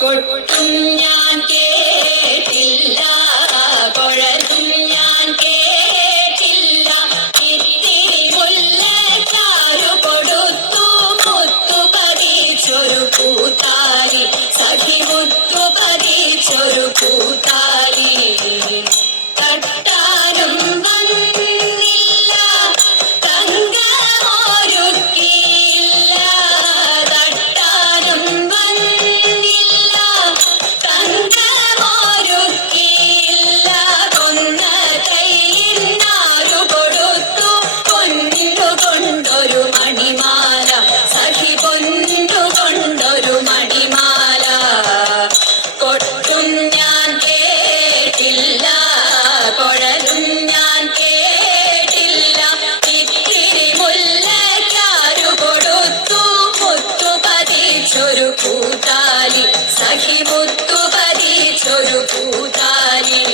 കൊട്ടും ഞാൻ കേട്ടില്ല, കുഴലും ഞാൻ കേട്ടില്ല. ഇത്തിരി മുല്ലച്ചാരു കൊടുത്തു മുത്തു പതിച്ചൊരു പൂത്താലി, സഖി മുത്തു പതിച്ചൊരു പൂത്താലി. തട്ടാനും വന്നില്ല, തങ്കമൊരുക്കിയില്ല. തട്ടാനും വന്നില്ല, തങ്കമൊരുക്കിയില്ല. കൊന്ന കൈയിൽ നാരു കൊടുത്തു പൊന്നു കൊണ്ടൊരു മണിമാല, സഖി പൊന്നു കൊണ്ടൊരു മണിമാല. കൊട്ടും ഞാൻ കേട്ടില്ല, കുഴലും ഞാൻ കേട്ടില്ല. ഇത്തിരി മുല്ലച്ചാരു കൊടുത്തു മുത്തു പതിച്ചൊരു പൂത്താലി, സഖി മുത്തു പതിച്ചൊരു പൂത്താലി.